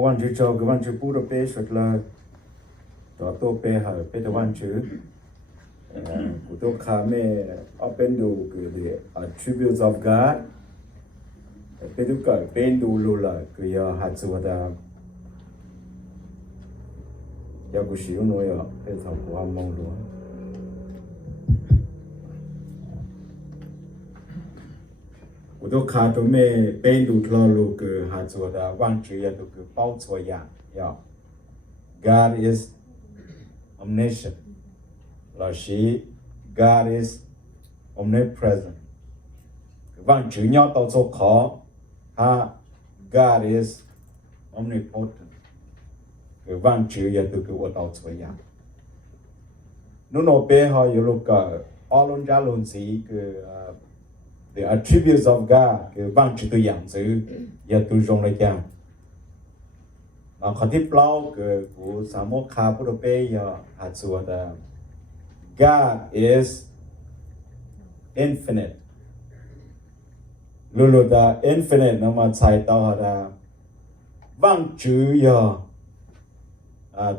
quan chữ cho cái văn chữ bút đó bé xuất là đó tôi bé hở bé tôi văn chữ của tôi khá mê open đồ cái attributes of God bé tôi cởi bên đồ luôn là cái hạt số đó giờ của sử dụng nói ở bé thằng của Hmong luôn của tôi khá tôi mê bên đồ lo luôn cái hạt số đó văn chữ ya tôi cái bao số ya God is omniscient. God is omnipresent. Văn chữ nhau tao số khó. God is omnipotent. Văn chữ ya từ cái tao số ya. Nó bé họ yêu lúc all ra luôn gì the attributes of God cái văn chữ từ dạng chữ ya từ trong lại chăng. Mà khó tiếp lâu cái của sa mô khá bố bê ya hạt số đó God is infinite. Lulu da infinite nó mà chạy tao là văn chữ ya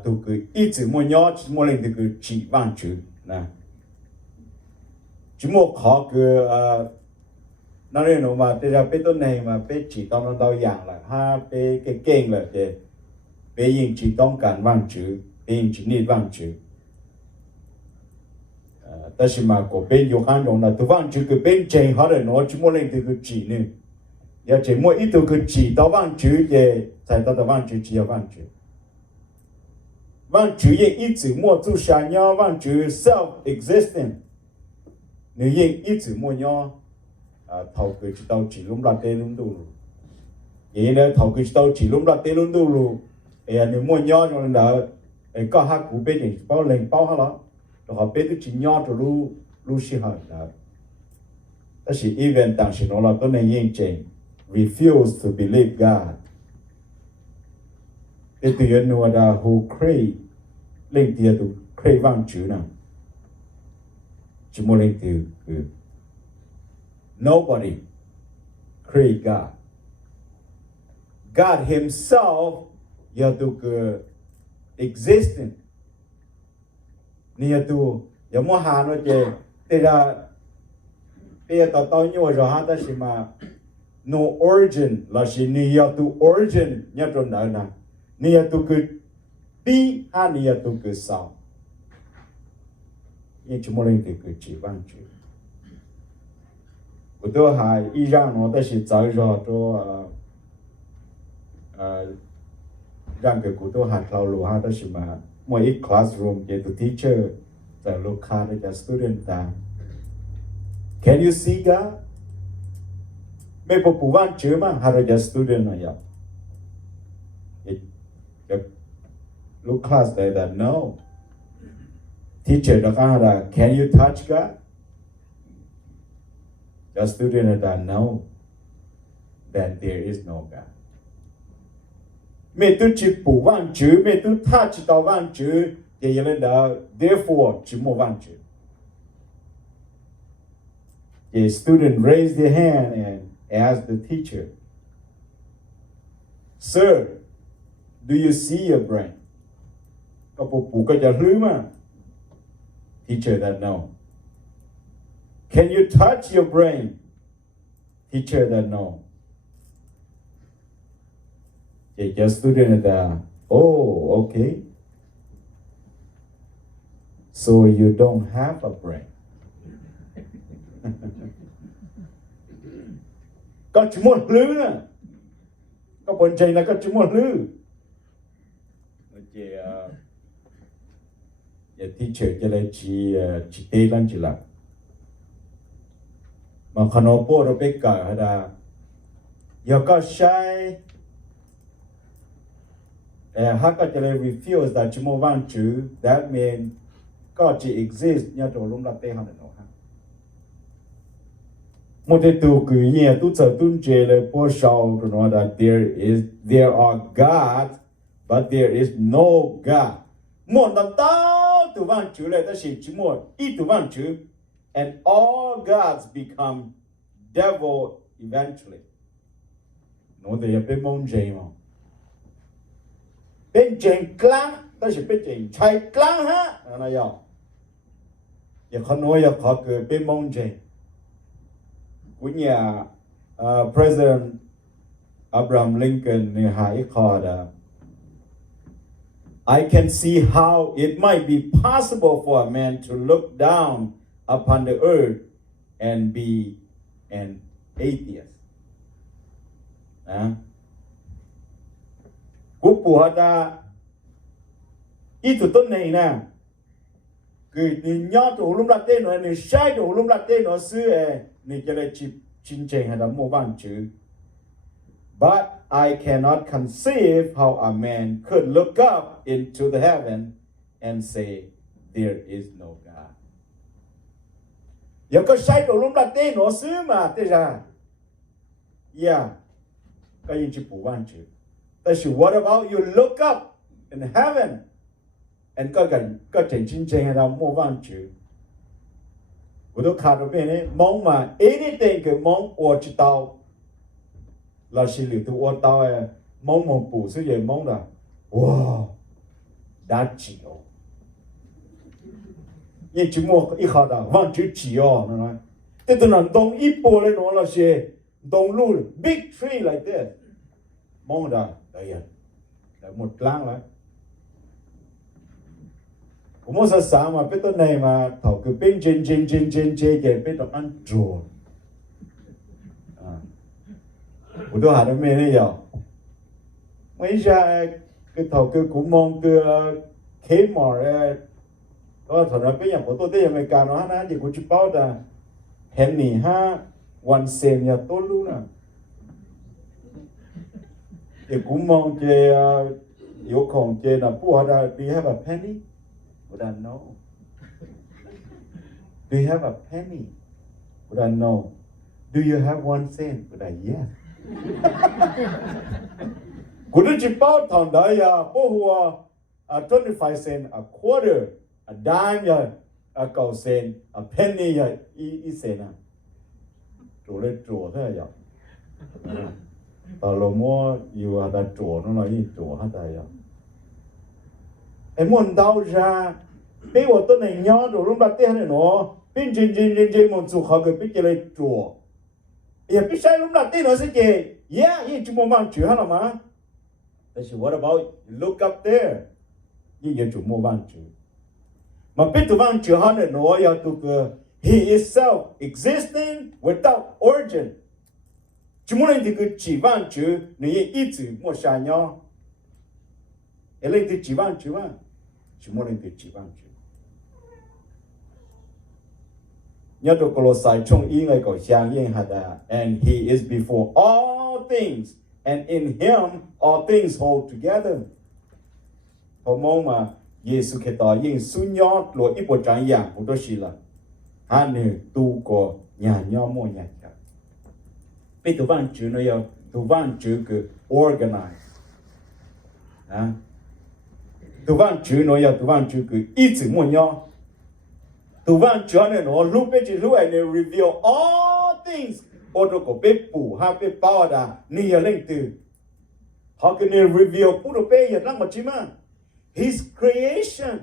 tụ cái ít chữ mua nhỏ chỉ mua lên từ cái chỉ văn chữ nè chỉ mua khó cái nó nên nó mà bây giờ bé tôi này mà bé chỉ tao nó đau dạng là bé cái kênh là cái bé yên chỉต้องการvăn chữ bé yên chỉ need văn chữ但是嘛，嗰邊有看中啦，對方就嗰邊正好嚟攞，只冇令到佢字呢，也只冇一度佢字到方主嘅，才到方主只有方主，方主亦一直冇做想要方主 self-existent， 你亦一直冇要頭佢知道字窿啦地窿度咯，嘢咧頭佢知道字窿啦地窿度咯，你冇要咗啦，個客股俾人包零包下啦。họ biết được chỉ nhỏ cho lu sĩ hận đó, đó là even当时nó là tôi này yên chừng refuse to believe God, để tự nhiên nó là who create lên tiền tu create văn chữ nào, chỉ muốn lên từ nobody create God, God himself giờ tu cái existence nia tu ya mo ha no che te ra pe ta tao nyo rồi ha ta si ma no origin la si nia tu origin nya tron da na nia tu ku bi ha nia tu ku sao ye chu mo lên cái chỉ văn chữ của tôi hay y rằng nó ta si zai rồi cho rằng cái của tôi hạt lao lúa ha ta si ma mỗi classroom cái the teacher the local the student ta can you see God mấy bộ phụ văn chữ mà hay là student này ya look class there that no teacher đó là can you touch God the student that no then there is no God mẹ tôi chỉ phụ văn chữ, mẹ tôi tha chỉ tao văn chữ, thì vậy nên là therefore chỉ một văn chữ. The student raised their hand and asked the teacher, "Sir, do you see your brain?" Có bộ phụ cái trả lời mà. Teacher that no. Can you touch your brain? Teacher that no. The student oh, okay. So you don't have a brain. Có chỉ một lư nè. Có bọn trẻ là có chỉ một lư. The teacher cho lại chỉ tê lắm chỉ là. Mà khả năng bố nó biết cả là giờ có sai Hakka refuse that chimo van chữ that mean có chỉ exist nhớ đồ luôn là tê hẳn nó ha một cái tu cứ nhẹ tu sợ tu chế là bố sao rồi nói that there are God but there is no God một là tao tu van chữ là ta chỉ một ít tu van chữ and all gods become devil eventually nó thì phải mong gì mà bên trên clang đó là bên trên trái clang ha nó yêu giờ khó nói giờ khó cười bên mong trên của nhà President Abraham Lincoln này hay khó đó I can see how it might be possible for a man to look down upon the earth and be an atheist. Cú bùa ta ít tụi tôi này nè, cứ nhớ tụi lúc đặt tên nó, sai tụi lúc đặt tên nó xưa, này cái này chính trình hay là mua bán chữ. But I cannot conceive how a man could look up into the heaven and say, there is no God. Giờ có sai đồ lúc đặt tên nó xứ mà, thế ra. Yeah, cái gì chỉ phụ quan chữ.但是 what about you look up in heaven and có trình chính hay là mua văn chữ. Tôi都看到边呢，梦嘛 anything 个梦我知道。là xử lý tụ ô tao mong mong bù sư vậy mong là wow đã chịu nhưng chỉ mua ít khó đó vẫn chữ chịu nó nói thế tôi nói đông ít bù lên nó là gì đông luôn big tree like this mong là đấy là một lăng đấy cũng muốn sao sao mà biết tôi này mà thầu cứ bên trên cái bên đó ăn chuột tôi tôi hỏi mẹ này giờ mấy ra cái thầu cái cũng mong cái khế mỏ đó thằng nó cái nhà của tôi tới nhà mày cả nó ha thì cũng chỉ bảo là hẹn nỉ ha one cent nhà tôi luôn à thì cũng mong cái yếu khổng cái là bùa là do you have a penny? Would I know? Do you have a penny? Would I know? Do you have one cent? Would I yes? Cũng chỉ bảo thằng đấy bố hùa 25 cent a quarter a dime a cầu cent a penny ít cent à chủ lên chùa thế à tao lo mua yêu đã chùa nó nói gì chùa hết rồi em muốn đau ra bây giờ tôi này nhớ rồi lúc đặt tiền này nó bên trên một chỗ họ cái bên cái này chùa giờ biết sai lúc đặt tiền nó sẽ gì yeah ये chúng mua chữ hết mà但是 what about you look up there 也chúng mua chữ mà biết tụi bạn chữ hết này nó ya tụi he is self existing without origin chúng muốn lên thì cứ chỉ bạn chữ này ít chữ mua sai nhau lên thì chỉ bạn chữ mà chúng muốn lên thì chỉ bạn chữ nhớ tụi Colossians trong ý ngày cầu sáng yên hạt and he is before all things and in him all things hold together. Họ mong mà Giêsu Kitô yên suy nhớ lo ít bộ trang dạng của tôi xí là hắn này tu có nhà nhau mua nhà cả. Bây tụi bạn chữ nó yêu tụi bạn chữ cứ organize, tụi bạn chữ nó yêu tụi bạn chữ cứ ít chữ mua nhau. Tụi bạn chữ này nó lúc bây giờ lúc này reveal all things. Ô tô có bếp bù ha bếp bao đã nia lên từ họ cứ nia reveal cũng được bây giờ đang mà chứ mà his creation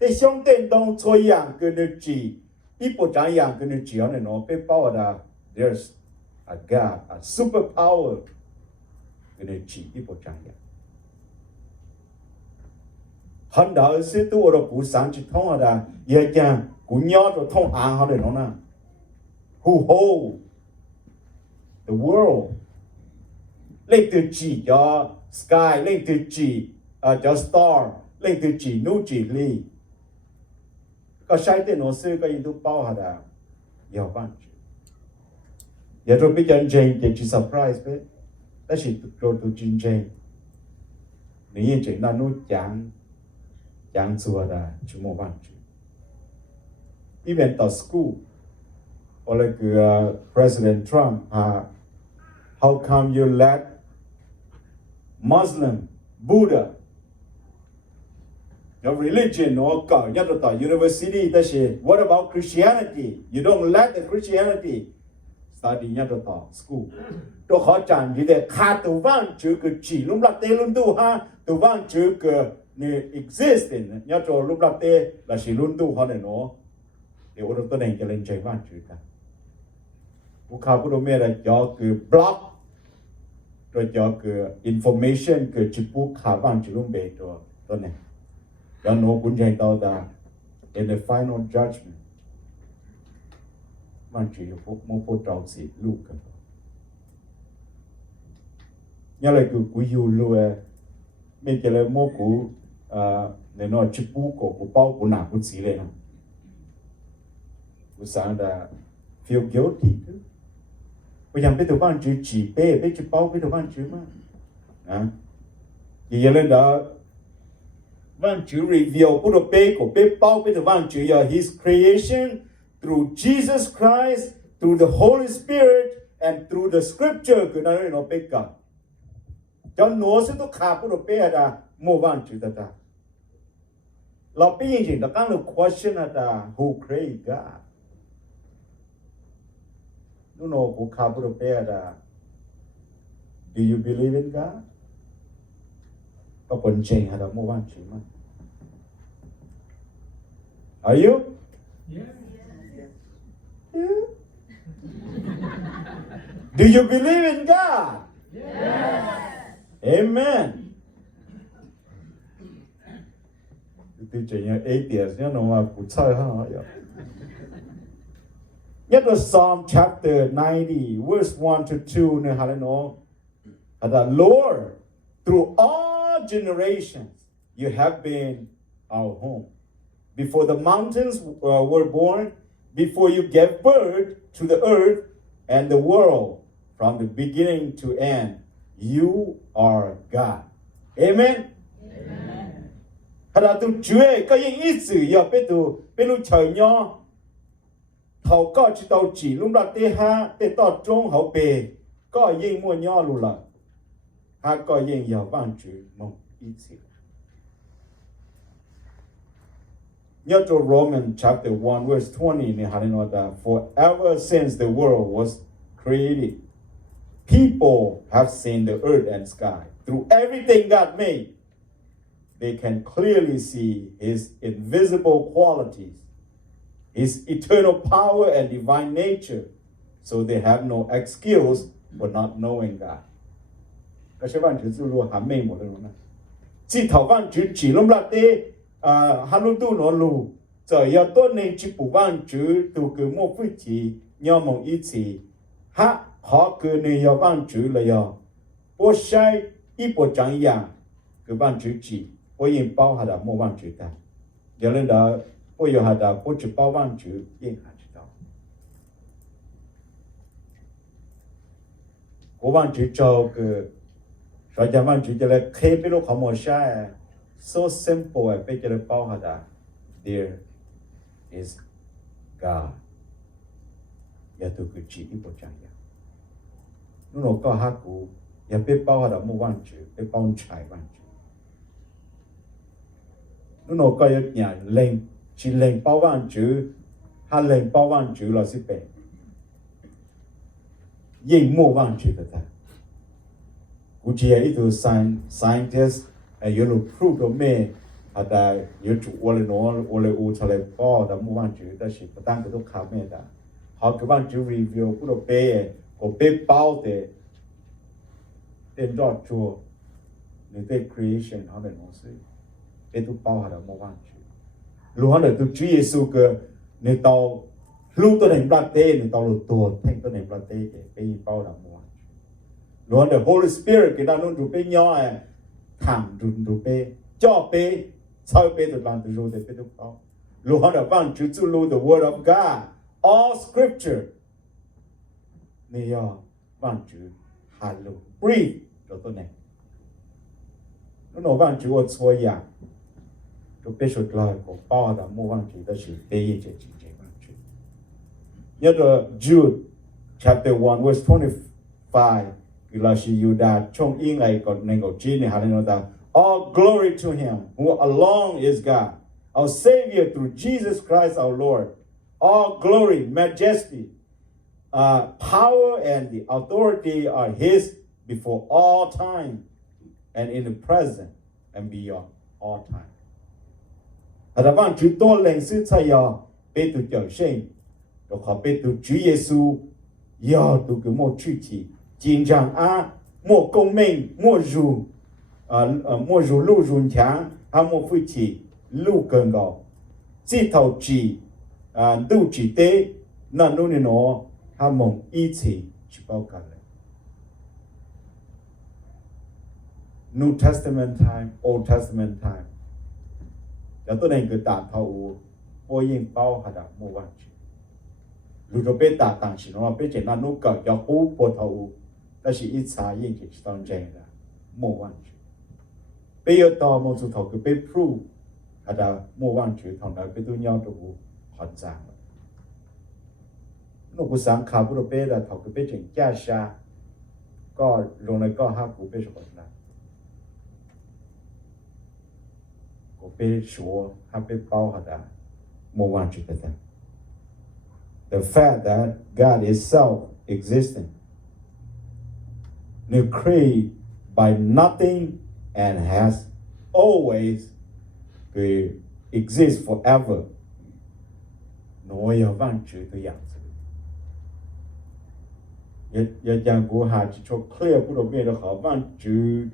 để xong tên đông chơi dạng cứ nia chỉ ít bộ trang dạng cứ nia chỉ này nó bếp bao đã there's a God a super power cứ nia chỉ ít bộ trang dạng hắn đã ở xứ tu ở cụ sáng chỉ thông là giờ chàng cũng nhớ rồi thông án họ để nó nè who hold the world lên từ chỉ cho sky lên từ chỉ cho star lên từ chỉ nu chỉ ly có sai tên nó xưa có gì都包下的有办法也就比较真的去 surprise 呗但是做到真正你也只那nu讲做的就没办法 even the school or like President Trump, how come you let Muslim, Buddha, your religion or God, university, what about Christianity? You don't let the Christianity study nhá rồi tỏ school tôi khó chẳng gì để khá tụ văn chữ cái chỉ lúc là tê luôn tu ha tụ văn chữ cái ne existing nhá rồi lúc là tê là chỉ luôn tu họ này nó để ô tô này cho lên chơi văn chữ ta bố khá bố đồ mẹ là cho cái block rồi cho cái information cái chữ bố khá văn chữ luôn bề rồi tôi này cho nó cũng chạy tao ta in the final judgment văn chữ một bộ trâu xịt lúc cái nhớ lại cái cú yêu luôn mình chỉ là một cú để nó chụp bút của bao của nào cũng xí lên cú sáng đã feel guilty chứ bây giờ biết tụi bạn chỉ biết chụp bao biết tụi bạn chứ mà thì giờ lên đó bạn chữ reveal của đồ bé bao biết tụi bạn chữ là His creation through Jesus Christ through the Holy Spirit and through the Scripture cái nó bé cả cho nó sẽ có khá của đồ bé là mua bạn chữ taเราไปยิงๆแต่การเรา question อะ who created God นู่นโอ้กูข้าพูดไปอะ do you believe in God ก็คนเจงอะเราไม่ว่างใช่ไหม are you Yes. yeah. do you believe in God Yes. amen tôi chỉ nhớ atheist nhớ nó mà cũng sai ha vậy. Nhất là Psalm chapter 90 verse 1 to 2 này hay nó là Lord through all generations you have been our home before the mountains were born before you gave birth to the earth and the world from the beginning to end you are God amen là tụi chúa có những ít sự giờ bên lúc trời nho thầu có chỉ tàu chỉ lúc đó tê ha tê tọt trông hậu bề có những mua nho luôn là ha có những giờ vang chữ mong ít sự nhớ cho Romans chapter 1 verse 20 này hay nói là for ever since the world was created people have seen the earth and sky through everything God made they can clearly see His invisible qualities, His eternal power and divine nature, so they have no excuse for not knowing God. Các bạn chữ luôn hàm mê một lần nữa. Chỉ thảo văn chữ chỉ lông là tê, hắn luôn tu nó lù, giờ giờ tôi nên chỉ bù văn chữ tu cứ một phút chỉ nhau mong ý chỉ, ha họ cứ nên giờ văn chữ là giờ, bố sai ít bố chẳng yang, cứ văn chữ chỉ. 我因包下的莫忘记的，有人的我有下的不知包忘记也还知道。我忘记找个，说讲忘记就来开比如好么晒 ，so simple 被这来包下的 ，there is God， 也都个记忆不这样。如果搞下古也被包下的莫忘记，被包柴忘记。 nó có những nhà lên chỉ lên bao văn chữ hay lên bao văn chữ là sẽ bể nhưng mua văn chữ đó ta cũng chỉ là ít tu scientist yếu lúc proof đó mẹ hay là yếu chủ ô lê u cho lê bao đó mua văn chữ đó chỉ có tăng cái đó khá mẹ đó họ cái văn chữ review cũng được bể có bể bao để tên rõ chùa người ta creation họ để nói gì để tu bao hạt một vạn chữ, lúc hắn để tu Chúa Giêsu cơ, nếu tao lúc tôi đánh bát tê, nếu tao lúc tôi thành tôi đánh bát tê để bây bao hạt một vạn chữ, lúc hắn để Holy Spirit cái đó nó đủ bây nhỏ thảm đủ bây, cho bây, sau bây tôi làm từ rồi để bây tu bao, lúc hắn để vạn chữ tu lúc the Word of God, all Scripture, nếu vạn chữ Hallelujah, breathe rồi tôi này, nó vạn chữ ở xuôi ya. Tôi biết sự lời của bao đã mua văn chỉ đó sự tế ý chế văn chỉ. Nhớ là Jude chapter 1 verse 25 là sự Yuda trong ý ngày còn nên có chi này hẳn nói all glory to Him who alone is God, our Savior through Jesus Christ our Lord. All glory, majesty, power and the authority are His before all time and in the present and beyond all time. Và vâng Chúa tôi lệnh sự thay yo bê tu trở sinh, rồi họ bê tu Chúa Giêsu yo tu cái một chữ chỉ chính rằng một công minh một dù lưu rùn chán một phu chỉ lưu cần gạo chỉ thầu chỉ lưu chỉ tế nên nó nên nó mong ý chỉ bao cả này. New Testament time, Old Testament time. Cho tôi nên cứ tạm thầu vô yên bao hạt mua quan chỉ. Lúc đó biết tạm tạm chỉ nó biết chỉ là nó cởi cho cú bộ thầu, đó là ít xa yên chỉ trong trên là mua quan chỉ. Bây giờ tao một số thầu cứ biết prove hạt mua quan chỉ thằng nào biết tôi nhau được hoàn trang. Nó cũng sáng khá bữa biết là thầu cứ biết chỉ gia sa, có rồi này có hai cụ biết rồi là. Be sure, happy power that more one to them. The fact that God is self-existent, created by nothing and has always exist forever. Nói ở văn chữ tôi dạng sự. Giờ chẳng của hà chỉ cho clear của đồ biết là họ văn chữ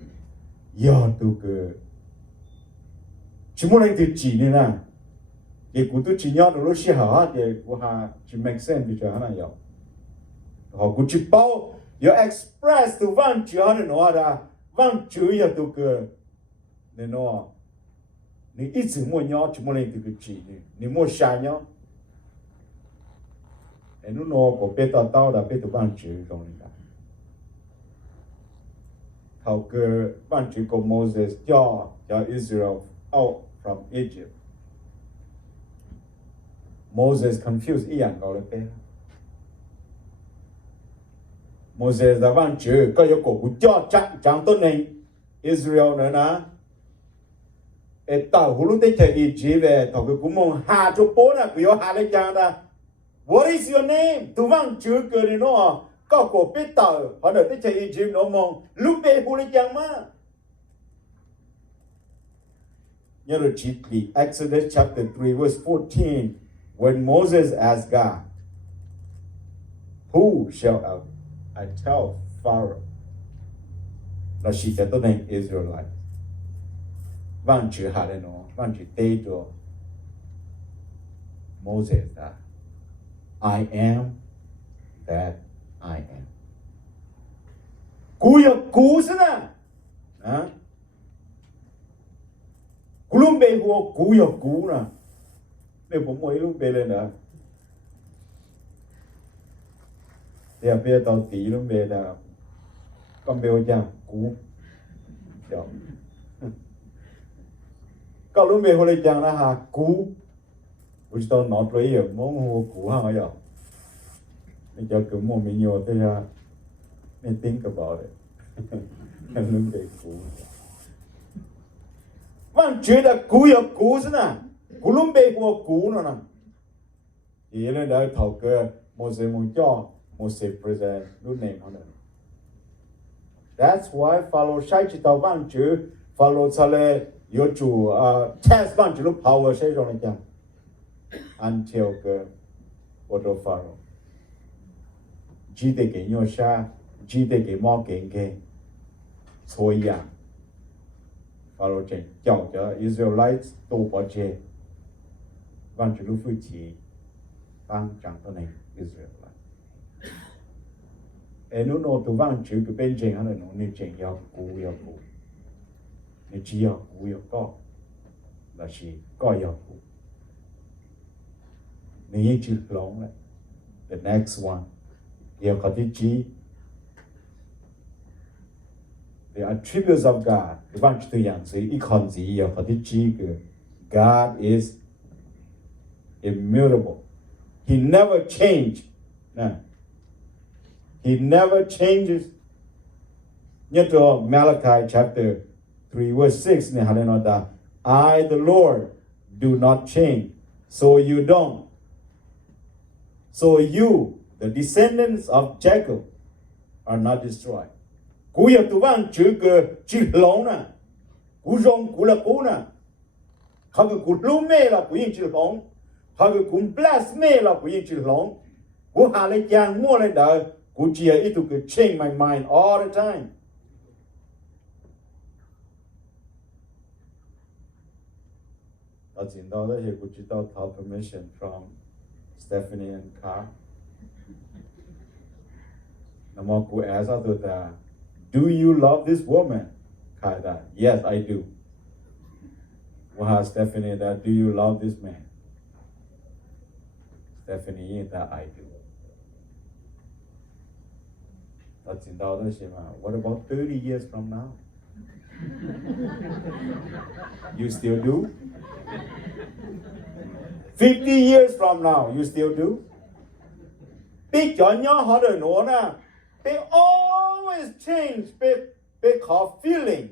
giờ tôi cứ chỉ muốn anh tự chỉ nên là để của tôi chỉ nhớ được lúc xưa hả để của hà chỉ make sense bây giờ hả này họ cũng chỉ bao giờ express từ văn chữ hả nó là văn chữ giờ tôi cứ nên nó nên ít chữ muốn nhớ chỉ muốn anh tự chỉ nên muốn sai nhớ nên nó có biết tao là biết từ văn chữ rồi là họ cứ văn chữ của Moses cho Israel out from Egypt. Moses confused Ian gọi là thế. Moses đã văn chữ có yêu cầu của cho chẳng tốt này Israel nữa nè. Ở tàu hulu tới chơi Egypt về thầu cái cũng mong hà cho bố nè cứ yêu hà lên chàng ta. What is your name? Tu văn chữ cơ đi nó có của biết tàu họ đợi tới chơi Egypt nó mong lúc về hulu lên chàng mà. Nhớ được chỉ Exodus chapter 3 verse 14 when Moses asked God, who shall I tell Pharaoh là chỉ cho tôi nên Israelite văn chữ hà lên nó văn chữ tê cho Moses đã I am that I am cú thế nào cú luôn bê hồ cú nè bêผมmới luôn bê lên nữa thì bê tao tí luôn bê là con bê chàng cú rồi con luôn bê hồ lên chàng là hà cú which tao nói rồi giờ mong hồ cú hả vậy bây giờ cứ mua mình nhiều thế ra mình think about it luôn bê cú văn chữ là cú thế nào cú luôn bê của cú nữa nè thì lên đó thầu cơ Moses muốn cho Moses present luôn name họ nữa that's why follow sai chỉ tao văn chữ follow sao lệ yếu chủ test văn chữ lúc power sai rồi này chăng until cơ auto follow chỉ để cái nhau sa chỉ để cái mò cái thôi ya follow trên chọn cho Israelites tu bỏ chê văn chữ lúc phu chỉ văn chẳng có này Israelite nếu nó tu văn chữ cái bên trên hắn là nó nên trên yêu cú nên chỉ yêu cú yêu có là chỉ có yêu cú nên chữ long này the next one yêu có tí chỉ the attributes of God the văn chữ dạng gì ít con gì yêu có tí chỉ cái God is immutable. He never changed. No. He never changes. Nhớ cho Malachi chapter 3 verse 6 này hắn nói that I the Lord do not change. So you don't. So you the descendants of Jacob are not destroyed. Cú giờ tụ vang chữ cái chữ long nè, cú rong cú là cú nè, họ cái cú lú mê là cú yên chữ long, họ cái cú bless mê là cú yên chữ long, cú hà lấy giang mua lên đời, cú chỉ ít tụ cái change my mind all the time. Đó chính đó là cú chỉ tao thảo permission from Stephanie and Carl. Namo cú ask out tụi ta. Do you love this woman? Kaida, yes, I do. Waha Stephanie, that do you love this man? Stephanie, that I do. That's in the Shema. What about 30 years from now? You still do? 50 years from now, you still do? Big John, you're harder, no, na. They always change. They call feeling.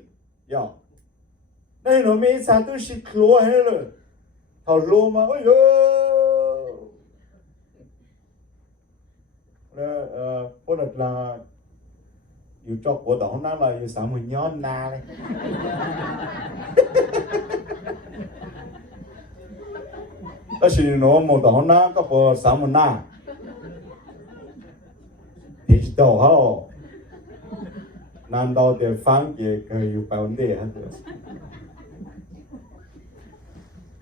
Yeah. Này nó mấy sao tôi xịt lúa hết rồi. Thảo lúa mà ôi ơi. Có được là yêu cho của đó nó là yêu sao mà nhón na đấy. Đó là nó một đó nó có bộ sao mà na. Digital hả? Nam đâu để phán về cái yêu bảo vấn đề hết rồi.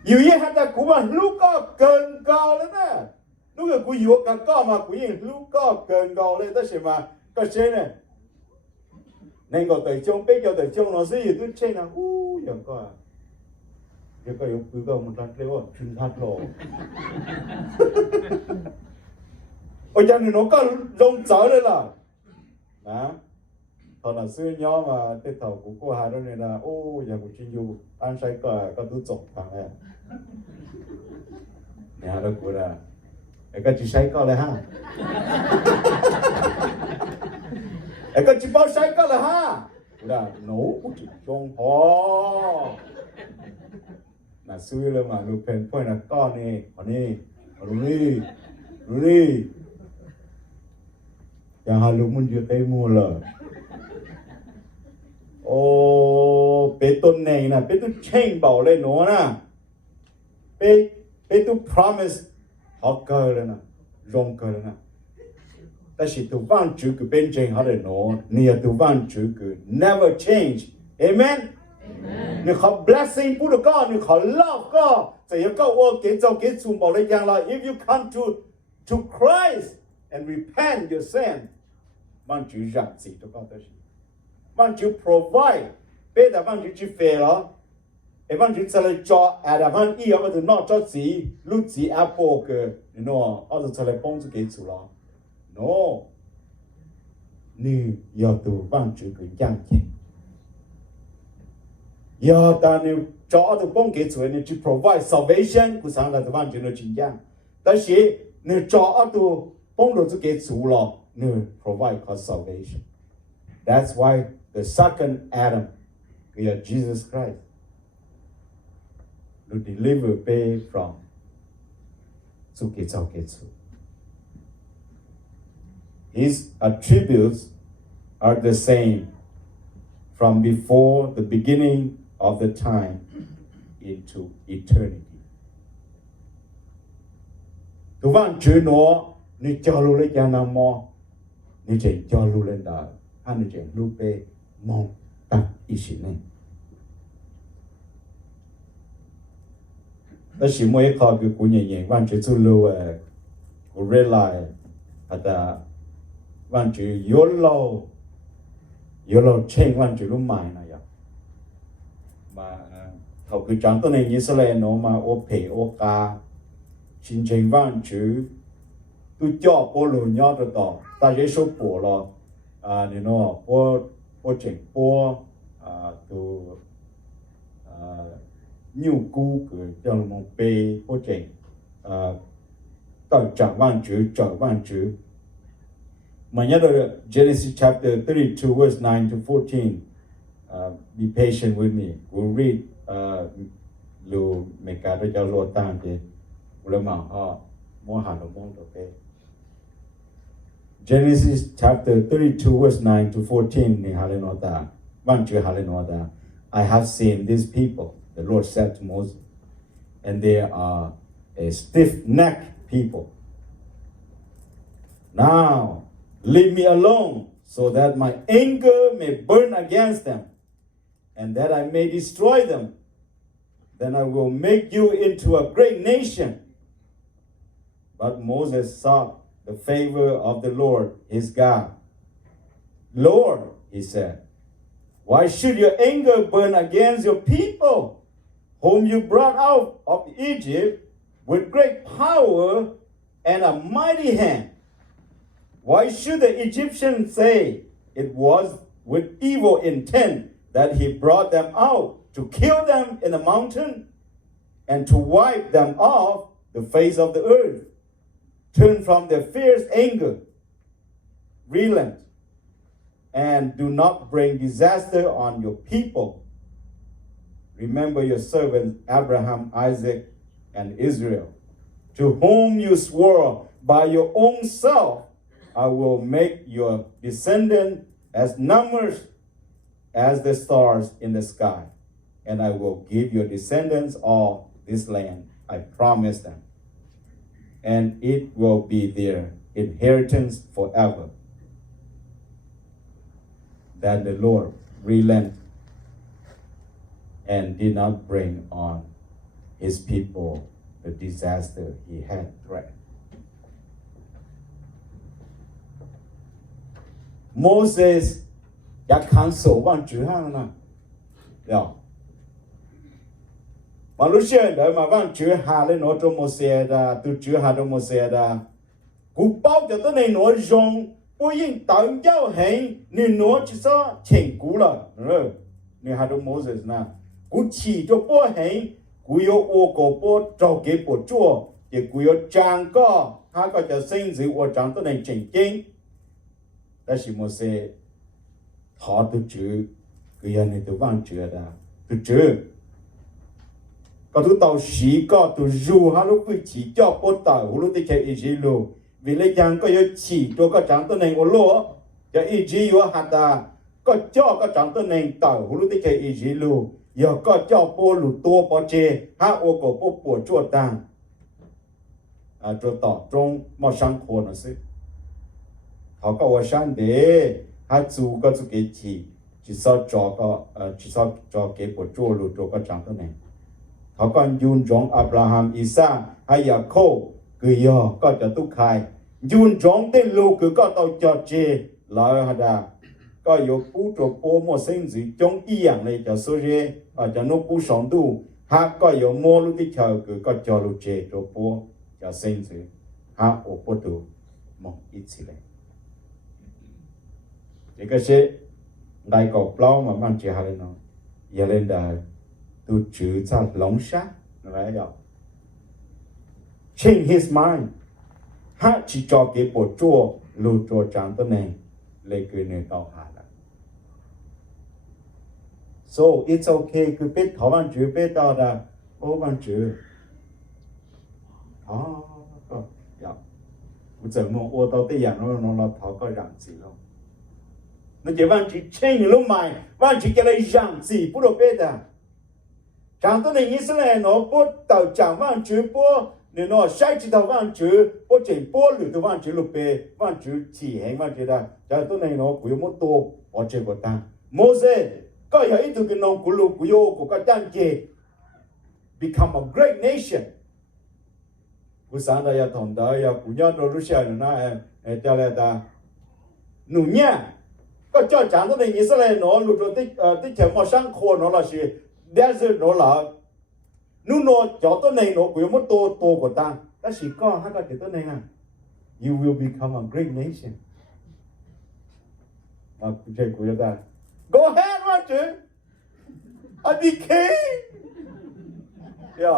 Yêu gì hết ta cũng mà lúc có cần cao lên nè. Lúc cái cũng yêu càng cao mà cũng yên lúc có cần cao lên, đó là mà cái chuyện này. Nên có tới trong bây giờ tới trong nó sẽ yêu tôi chuyện nào, giờ có. Giờ có yêu cứ có một lần leo chuyên thật rồi. Ôi cha này nó có rong trở lên là, đó. Thằng là xưa nhỏ mà tết thầu của cô Hà đó này là, giờ của chuyên du ăn say có tôi chọc thằng này. Nhà đó của là, cái chỉ say có là ha. Cái chỉ bao say có là ha. Là nấu cũng chỉ trong ho. Là xưa là mà lục phèn phơi là con này, còn đi. Nhà Hà lục muốn chưa thấy mua lờ. Bé tôn này nè, bé tôi change bảo lên nó nè. Bé tôi promise họ cơ lên nè, rong cơ lên nè. Ta chỉ tôi văn chữ cái bên trên họ để nó, nè tôi văn chữ cái never change. Amen. Nè họ blessing phụ được con, nè họ love con. Thì có ô kế châu kế chung bảo lên rằng là if you come to Christ and repent your sin, văn chữ rằng gì cho con tới. Văn chữ provide, bây giờ văn chữ chỉ phê đó, văn chữ sẽ lại cho, văn ý ở đây nó cho gì, lúc gì Apple cái, nó ở đây sẽ lại幫助cái chủ đó, no, như giờ từ văn chữ cái giang chè, giờ ta nếu cho ở đây幫cái chủ này chỉ provide salvation, cứ sáng là từ văn chữ nó chính giang,但是nếu cho ở đây幫助cái chủ đó, nếu provide cause salvation. That's why the second Adam, Jesus Christ, to deliver pay from Suketsu. His attributes are the same from before the beginning of the time into eternity. Tu văn chữ nó, ni cho lu lên nhà nam mô, ni chỉ cho lu lên đời. Anh chị lưu bê mong tăng ý sĩ này. Đó là mỗi khó cái của nhẹ văn chữ chú lưu của realize là văn chữ yếu lâu trên văn chữ lúc mãi này. Mà thầu cứ chẳng tôi này như thế này nó mà ô phê ô ca xin trình văn chữ tôi cho bố lưu nhỏ rồi đó ta dễ số bố lo you know, bố trình bố từ nhiều cú của cho một bê bố trình trở văn chữ mà nhớ được Genesis chapter 32 verse 9 to 14 be patient with me we'll read lưu mấy cái đó cho lô tăng thì là mà họ mua hàng đồ mong đồ bê Genesis chapter 32 verse 9 to 14 ni halenota ban chue halenota I have seen these people the Lord said to Moses and they are a stiff-necked people. Now leave me alone so that my anger may burn against them and that I may destroy them. Then I will make you into a great nation. But Moses sought the favor of the Lord, his God. Lord, he said, why should your anger burn against your people, whom you brought out of Egypt with great power and a mighty hand? Why should the Egyptians say it was with evil intent that he brought them out to kill them in the mountain and to wipe them off the face of the earth? Turn from their fierce anger, relent, and do not bring disaster on your people. Remember your servants Abraham, Isaac, and Israel, to whom you swore by your own self, I will make your descendants as numerous as the stars in the sky, and I will give your descendants all this land I promised them, and it will be their inheritance forever. Then the Lord relented and did not bring on his people the disaster he had threatened. Moses 也看守望主哈呢，呀，马来西亚人嘛望主下来拿做么些的，都主下做么些的，古包就都你拿用，不应当要很，你拿就说千古了，你下做 Moses 呢，古起就不很，古有我个不做给不做，也古有讲个，他个就甚至我讲都能正经。但是么些，他都做，佢人哋都忘做的，都做。個都到時個都如下都會起腳不到，我都得去一直路。為了讓個要起，做個長得能我路，就一直有下的，個腳個長得能到，我都得去一直路。有個腳不路多不接，下我個不做單，做到中冇上課那是。เขาก็ว่าฉันเด้ถ้าจูก็จะเกจีจิซอจอก็จิซอจอเก็บปวดจั่วลูตัวก็จังตัวนี้เขาก็ยูนจงอับราฮัมอิสาให้ยาโคคือยอก็จะตุกใครยูนจงเต้นลูคือก็ต้องจอเจลอยฮะดาก็ยกผู้ตัวโปโมเส้นสีจงอีอย่างเลยจะสู้เจจะนกผู้สองดูฮะก็ยกโมลูที่เชาคือก็จอลูเจตัวโปจะเส้นสีฮะโอปตูมองอีสิเลย这个是来个不老嘛，慢接下来呢，也连的都住在龙山，来了。Change his mind， 他只做给不做，路做长的呢，来给你到下了。So it's okay，佢俾台灣住俾到的，我們住。哦，有，我怎麼我到啲人攞頭個人字咯。那就忘记钱你都买，忘记给他养子，不都别的。讲到你以色列人不到讲忘记不，你那谁知道忘记不整不路都忘记路别，忘记钱忘记的，讲到你那不用么多，我这个单。摩西，个有一头个农古路不有个单结 ，become a great nation。不上的要同的要不要到路上那掉来的，农业。ก็จอจางตัวนี้อิสราเอลหลุดที่เฉมาสร้างโคนเราสิเดซโนล่ะนู่นจอตัวนี้กุยมันโตกว่าตังแต่สิก็ให้ก็ติดตัวนี้อ่ะ you will become a great nation มาคุณเจ้าคุยได้ go ahead ว่าจื้อ I became ย่า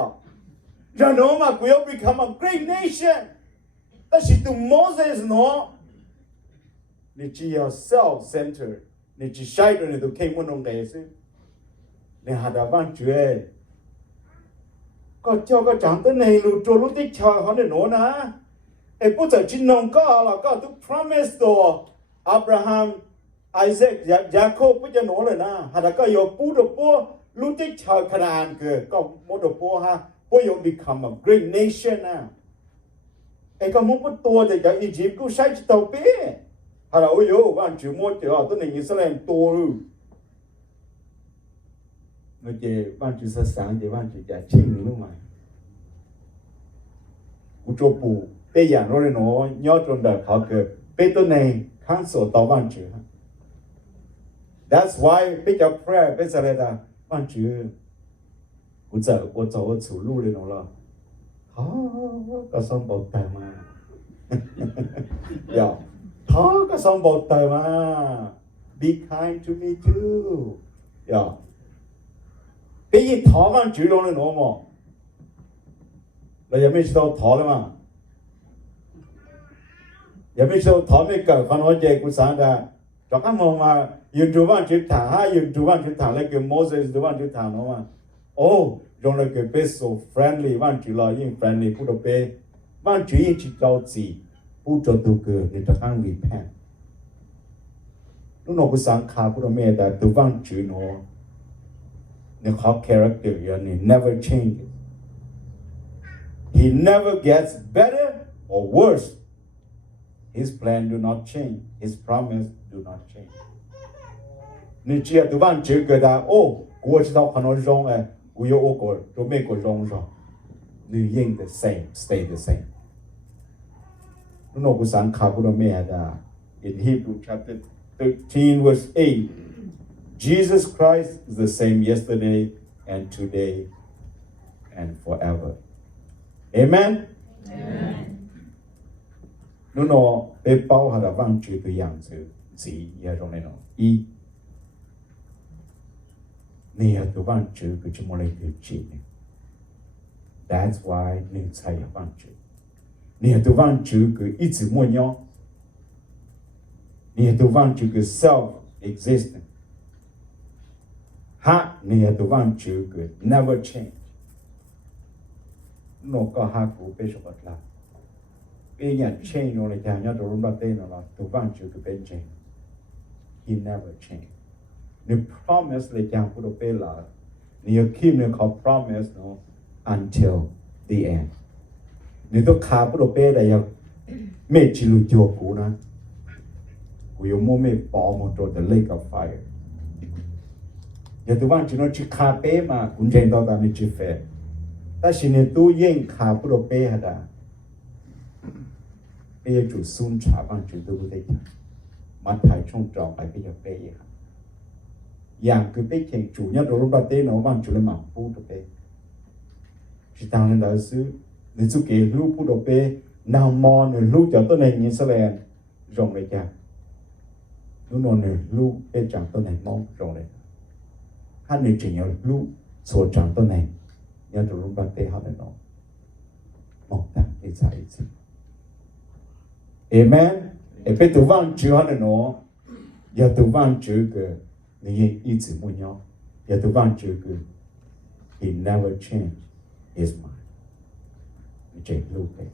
จะโน้มากุย become a great nation แต่สิตัวโมเสสเนาะ你只要 self-centered， 你只晒着你都看不懂的事，你还得忘记，ก็เจ้าก็จังตัวไหนรู้ตัวรู้ที่ชาเขาเนี่ยโน่นะ e pu cha chin nong ka la ka tu promise to Abraham Isaac Jacob pu cha no le na ha da ka yo pu do po lu ti cha Canaan ke ka mo do po ha po yo become a great nation na e ka mo pu to de ja Egypt ku sai to pe ha la o yo wan chu mo ti to ne Israel to lu nó chỉ ban chỉ sáng chỉ ban chỉ trả chinh luôn mà cú cho bù bây giờ nó nhớ trong đời họ cái bây giờ này cancel tao ban chỉ that's why bây giờ prayer bây giờ là ban chỉ cú giờ我走我走路了nó了cái xong bảo tài mà yeah cái xong bảo tài mà be kind to me too yeah bây giờ thọ văn chủ luôn nữa mà là giờ mấy số thọ了嘛giờ mấy số thọ mấy cái con nói chuyện của sáng ra cho các mong mà dùng chủ văn chủ thả ha dùng chủ văn chủ thả lấy cái Moses chủ văn chủ thả nó mà dùng lấy cái best so friendly văn chủ là những friendly phụ đồ bé văn chủ những chỉ giáo gì phụ cho tu cơ để cho các repent lúc nào của sáng khá phụ đồ mẹ đã tu văn chủ nó the character he never changes. He never gets better or worse. His plan do not change. His promise do not change. 你只要读完这个的我知道可能wrong我有过都没过 wrong 上，你应 the same, stay the same. 你那个上卡不到咩的 ？In Hebrew chapter 13 verse 8. Jesus Christ is the same yesterday and today and forever. Amen? Amen. Nó bé bao hà là văn chữ cái dạng chữ gì ở trong này nó y nè cái văn chữ cái chúng mình cái chỉ này. That's why nên sai văn chữ. Nè cái văn chữ cái ít chữ mua nhau. Nè cái văn chữ cái self-existent. Ha nè cái văn chữ cái never change. Nó có ha của bé số bát la. Bây giờ change nó là chả nhớ đồ lúc đó tên nó là cái văn chữ cái bên change. He never change. Nếu promise là chàng của đồ bé là nếu kim nếu có promise nó until the end. Nếu tôi khá của đồ bé là yêu mẹ chỉ lưu chùa cũ nè. Của yêu mô mẹ bỏ một chỗ the lake of fire. Giờ tôi văn chữ nó chỉ khá bé mà cũng chẳng đâu ta mới chỉ phê. Ta chỉ nếu tôi yên khá của đồ bé hả đã. Bây giờ chủ xuân trả văn chữ tôi có thể chẳng. Mà thải trong trọng phải bây giờ bé hả. Yang cứ bé khen chủ nhất đồ lúc đó tế nó văn chữ lên mạng phú đồ bé. Chỉ tăng lên đó xứ. Nếu chú kể lúc phú đồ bé. Nào mò nè lúc cho tôi này nhìn sẽ lên. Rộng này chàng. Lúc nó nè lúc bé chẳng tôi này mong rộng này. Hát nè chỉ nhớ lúc số chẳng tôi này. Nhớ đồ lúc đó tế họ này nó. Mong tặng cái giải gì. Amen. Et puis tu vas tu as le nom. Il y a tu vas tu que ni一直不鸟。Il y a tu vas tu que he never changed his mind. Jake Lupe.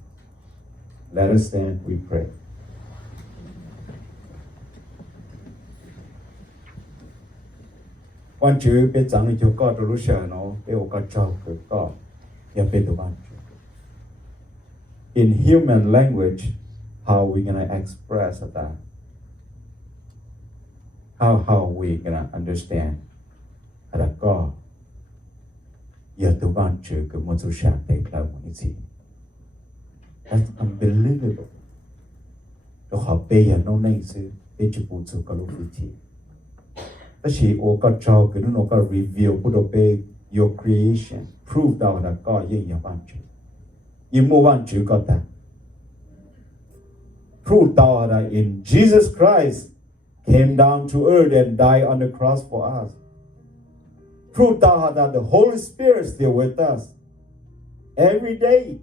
Let us stand. We pray. Quan chữ biết rằng là chỗ có đồ lúc sợ nó biết có cho cái có. Ya biết tu vas tu. In human language. How are we going to express that? How are we going to understand that God giờ tôi ban chữ của một số sáng tế là một cái gì? That's unbelievable. Đó họ bây giờ nó nên sự để chụp bộ số cả lúc vui chi. Đó chỉ ô có cho cái nó có review của đồ bê your creation prove that là God yên giờ ban chữ. Yên mua ban chữ có ta. Prove that in Jesus Christ came down to earth and died on the cross for us. Prove that the Holy Spirit is still with us every day.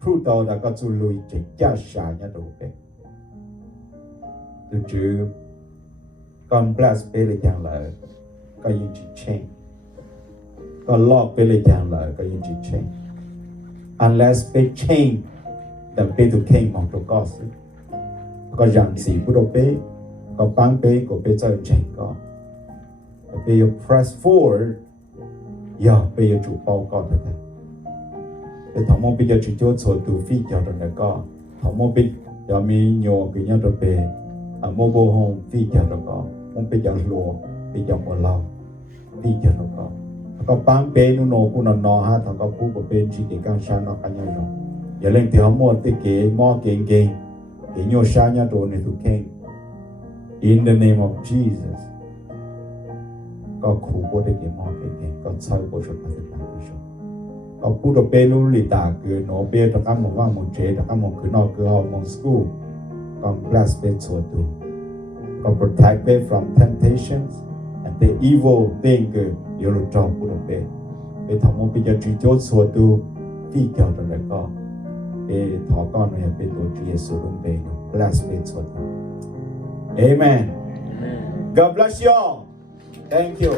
Prove that có chủ lui chỉ cha xa nhá đồ bê. Từ chữ con bless bê lê chàng lợi có yên chỉ change. Con love bê lê chàng lợi có yên chỉ change. unless they change the way to came of the God có rằng gì của đồ bé có bán bé của bé cho change có bé you press forward giờ bé you chủ bao có thật bé thằng mong bây giờ chỉ cho số từ phi cho được này có thằng mong bây giờ mình nhiều cái nhau đồ bé mobile home phi cho được có mong bây giờ lúa bây giờ một lâu phi cho được có bán bé nó cũng nó ha thằng có phú của bên chỉ cái càng sáng nó càng nhau rồi giờ lên thì họ mua cái mò cái nhiều sáng nhau đồ này tụi khen in the name of Jesus có khu của cái mò cái có sai của chúng ta được làm được có phú của bên lúc lì ta cứ nó bên tất cả một vang một chế tất cả một cứ nó cứ học một school còn bless bên số tu có protect bên from temptations and the evil thing cứ yêu lo trao phú của bên bên thằng một bây giờ chỉ cho số tu phi theo được lại có để thọ con này bên tổ chức Giêsu đúng bên bless bên số tu Amen. God bless you all. Thank you.